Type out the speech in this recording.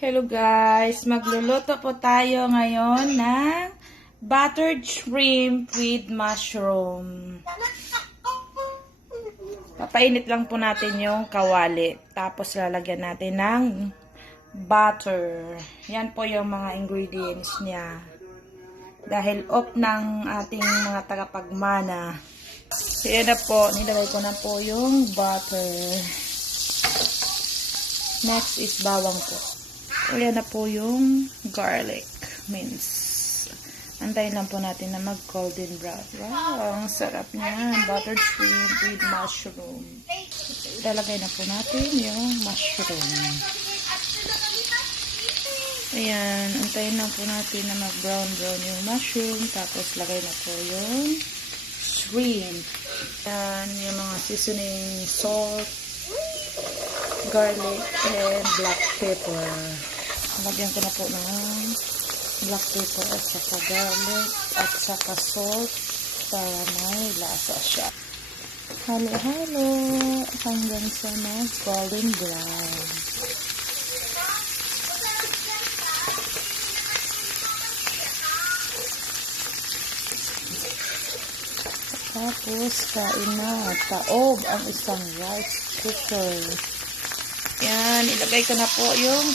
Hello guys, magluluto po tayo ngayon ng buttered shrimp with mushroom. Papainit lang po natin yung kawali. Tapos lalagyan natin ng butter. Yan po yung mga ingredients niya. Dahil off ng ating mga tagapagmana. So yan na po, nilagay ko na po yung butter. Next is bawang po. Ayan na po yung garlic mince. Antayin lang po natin na mag-golden brown. Wow, ang sarap niyan. Buttered shrimp with mushroom. Ilalagay na po natin yung mushroom. Ayan, antayin lang po natin na mag-brown yung mushroom. Tapos lagay na po yung shrimp. Ayan, yung mga seasoning, salt, garlic, and black pepper. Lagyan ko na po ng black pepper at saka garlic at saka salt para may lasa siya. Halo-halo hanggang sa golden brown. Tapos kain na. Taob ang isang rice cooker. Yan, ilagay ko na po yung